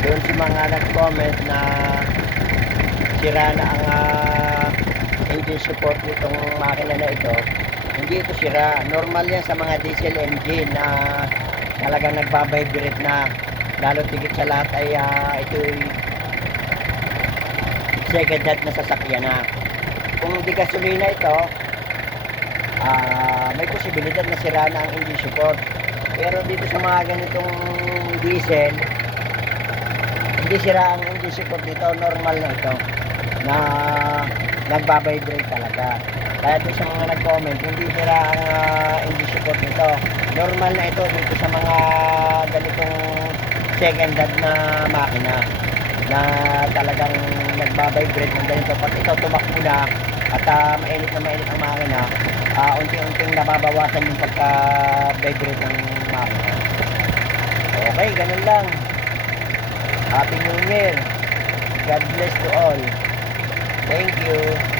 doon si mga nag-comment na sira na ang ah, engine support nitong makina na ito hindi ito sira. Normal yan sa mga diesel engine na talagang nagbabibrate na. Lalo tigit sa lahat ay ah, ito second hand na sasakyan na. Kung di gasolina ito ah, may posibilidad na sira na ang engine support. Pero dito sa mga ganitong diesel hindi sira ang engine support dito normal na ito na nagbabibrate talaga. Kaya doon sa mga nag-comment hindi sira ang ah, engine support nito normal na ito dito sa mga ganitong second hand na makina na talagang nagbabibrate ng ganito. Pag ito tumakbo na at ah, mainit na mainit ang makina ah, unti-unting nababawasan yung pagka-vibrate ng makina. Okay ganun lang Happy New Year. God bless to all. Thank you